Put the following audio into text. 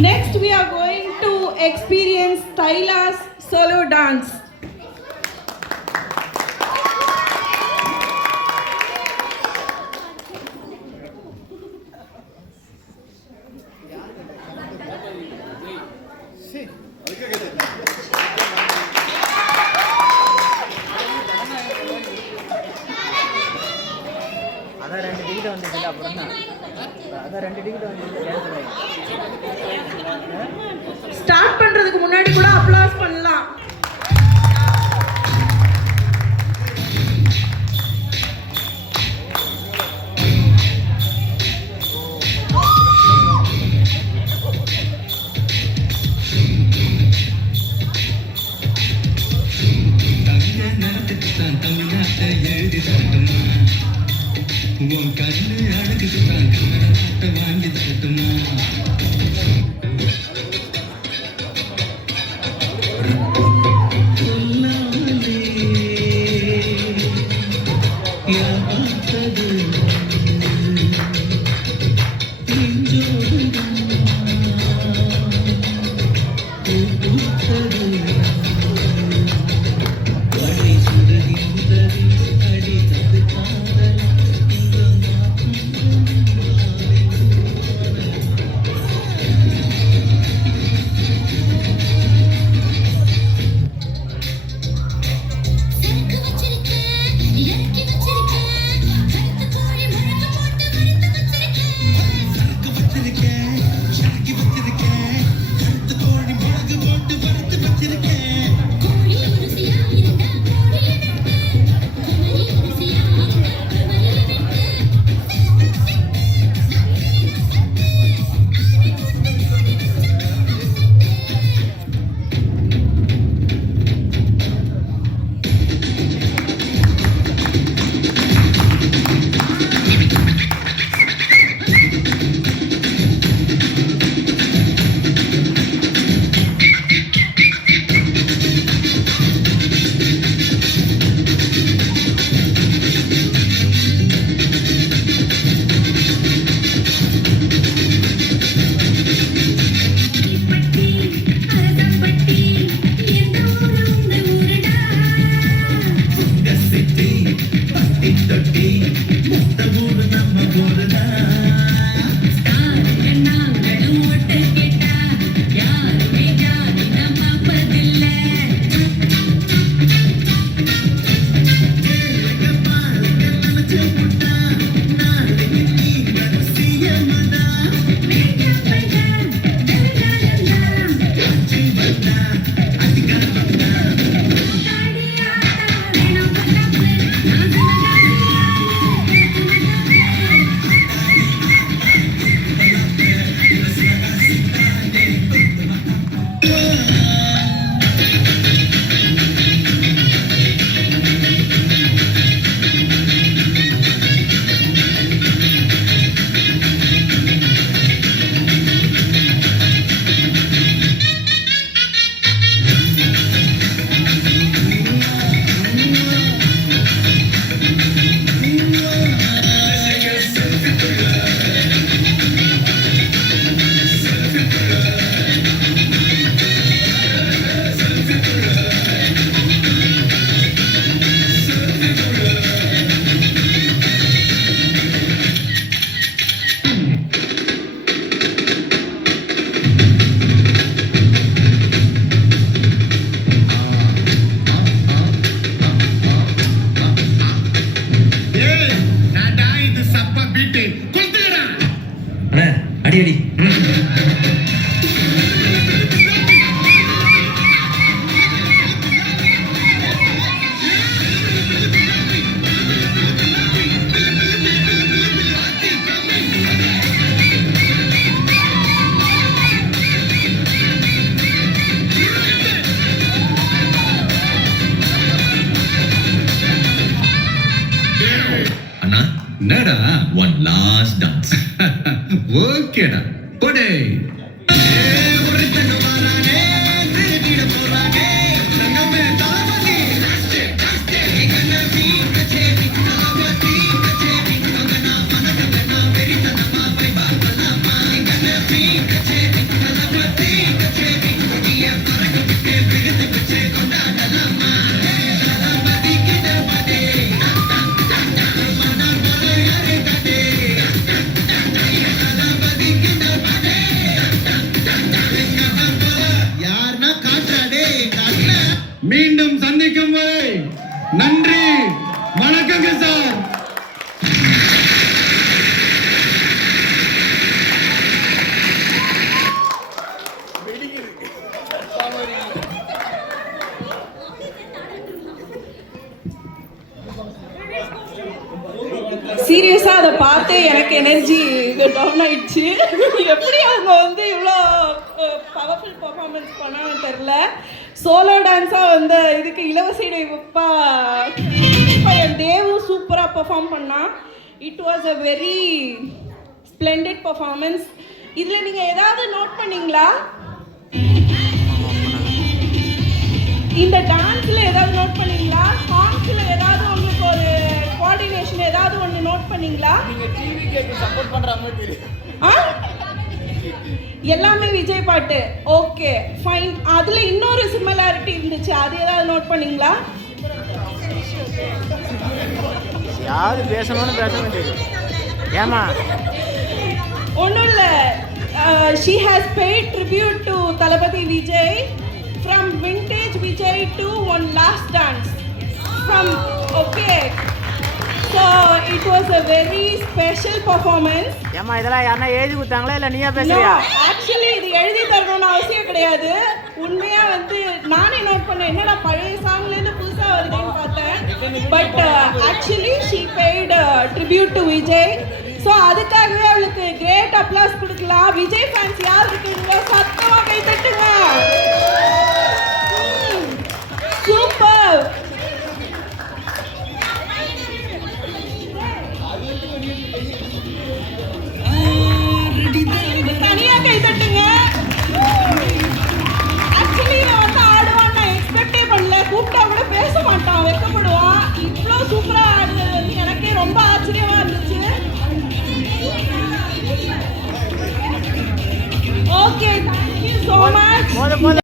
Next we are going to experience Taila's solo dance. Start பண்றதுக்கு முன்னாடி கூட applause பண்ணலாம். அடி அண்ணா என்னடா ஒன் லாஸ்ட் டான்ஸ் ஓகேடா போடே மீண்டும் சந்திக்கும் வரை நன்றி, வணக்கங்க சார். சீரியஸா அதை பார்த்து எனக்கு எனர்ஜி டவுன் ஆயிடுச்சு. எப்படி அவங்க வந்து இவ்வளோ பவர்ஃபுல் பர்ஃபார்மன்ஸ் பண்ணான்னு தெரில. சோலோ டான்ஸாக வந்து இதுக்கு இளவரசியுடைய என் தேவும் சூப்பராக பெர்ஃபார்ம் பண்ணா. It was a very splendid performance. இதில் நீங்கள் ஏதாவது நோட் பண்ணீங்களா? இந்த டான்ஸில் ஏதாவது நோட் பண்ணீங்களா? சாங்ஸில் ஏதாவது உங்களுக்கு ஒரு கோஆர்டினேஷன் ஏதாவது ஒன்று நோட் பண்ணீங்களா? எல்லாமே விஜய் பாட்டு. Okay fine. அதில் இன்னொரு சிமிலாரிட்டி இருந்துச்சு, அது ஏதாவது நோட் பண்ணீங்களா? யாரு பேசணும்னு பேச வேண்டியது ஏமா ஒன்றும் இல்லை. She has paid tribute to Thalapathy Vijay from vintage Vijay to one last dance. Okay. So it was a very special performance. ஏமா இதெல்லாம் யாரா எழுதி கொடுத்தாங்களா இல்லை நீயா No, பேசுறியா? actually இது எழுதி தரணும்னு அவசியம் கிடையாது. உண்மையா வந்து நானே நோட் பண்ணேன், என்னடா பழைய சாங்லேருந்து புதுசாக வருதுன்னு பார்த்தேன். But actually she paid tribute to Vijay. So அதுக்காகவே அவளுக்கு கிரேட் அப்ளாஸ் கொடுக்கலாம். விஜய் ஃபேன்ஸ் யார் இருக்குங்க?